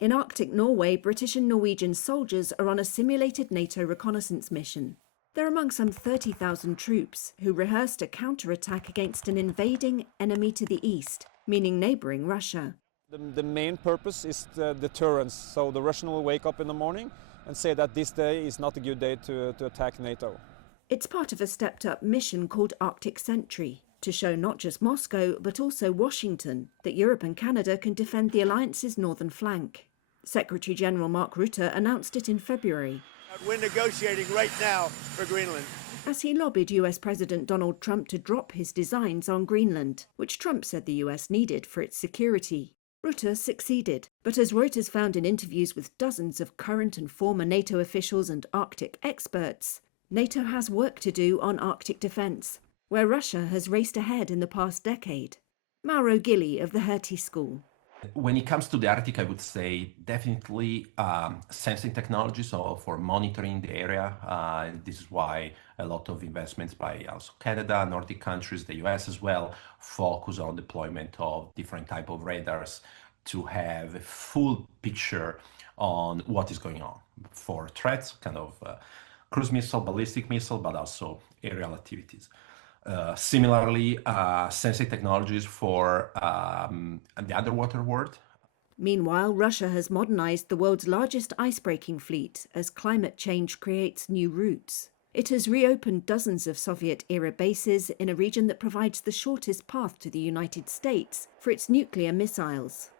In Arctic Norway, British and Norwegian soldiers are on a simulated NATO reconnaissance mission. They're among some 30,000 troops who rehearsed a counterattack against an invading enemy to the east, meaning neighbouring Russia. The main purpose is the deterrence, so the Russian will wake up in the morning and say that this day is not a good day to attack NATO. It's part of a stepped-up mission called Arctic Sentry, to show not just Moscow but also Washington that Europe and Canada can defend the alliance's northern flank. Secretary-General Mark Rutte announced it in February. We're negotiating right now for Greenland. As he lobbied US President Donald Trump to drop his designs on Greenland, which Trump said the US needed for its security. Rutte succeeded, but as Reuters found in interviews with dozens of current and former NATO officials and Arctic experts, NATO has work to do on Arctic defence, where Russia has raced ahead in the past decade. Mauro Gilli of the Hertie School. When it comes to the Arctic, I would say definitely sensing technology, so for monitoring the area. This is why a lot of investments by also Canada, Nordic countries, the US as well, focus on deployment of different type of radars to have a full picture on what is going on for threats, kind of cruise missile, ballistic missile, but also aerial activities. Similarly, sensing technologies for the underwater world. Meanwhile, Russia has modernized the world's largest ice-breaking fleet as climate change creates new routes. It has reopened dozens of Soviet-era bases in a region that provides the shortest path to the United States for its nuclear missiles.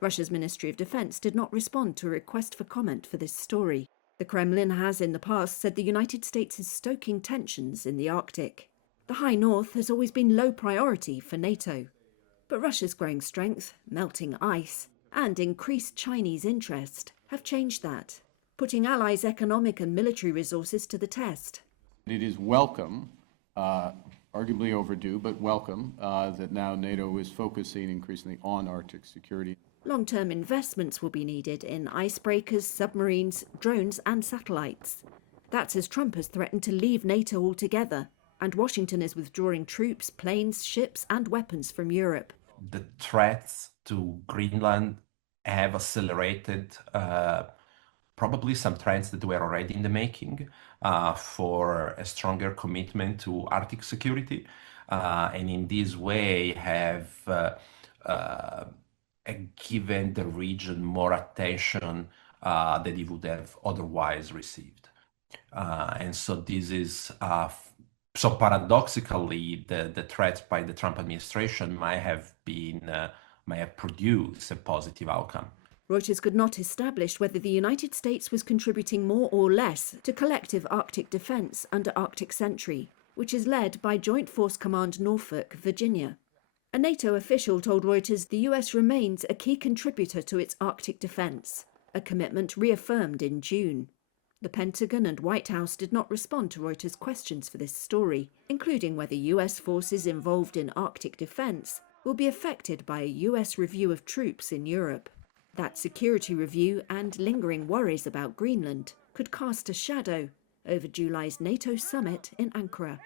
Russia's Ministry of Defense did not respond to a request for comment for this story. The Kremlin has in the past said the United States is stoking tensions in the Arctic. The High North has always been low priority for NATO. But Russia's growing strength, melting ice, and increased Chinese interest have changed that, putting allies' economic and military resources to the test. It is welcome, arguably overdue, but welcome, that now NATO is focusing increasingly on Arctic security. Long-term investments will be needed in icebreakers, submarines, drones and satellites. That's as Trump has threatened to leave NATO altogether, and Washington is withdrawing troops, planes, ships and weapons from Europe. The threats to Greenland have accelerated probably some trends that were already in the making for a stronger commitment to Arctic security, and in this way have given the region more attention that it would have otherwise received. And so this is so paradoxically, the threats by the Trump administration might have produced a positive outcome. Reuters could not establish whether the United States was contributing more or less to collective Arctic defence under Arctic Sentry, which is led by Joint Force Command Norfolk, Virginia. A NATO official told Reuters the US remains a key contributor to its Arctic defence, a commitment reaffirmed in June. The Pentagon and White House did not respond to Reuters' questions for this story, including whether US forces involved in Arctic defence will be affected by a US review of troops in Europe. That security review and lingering worries about Greenland could cast a shadow over July's NATO summit in Ankara.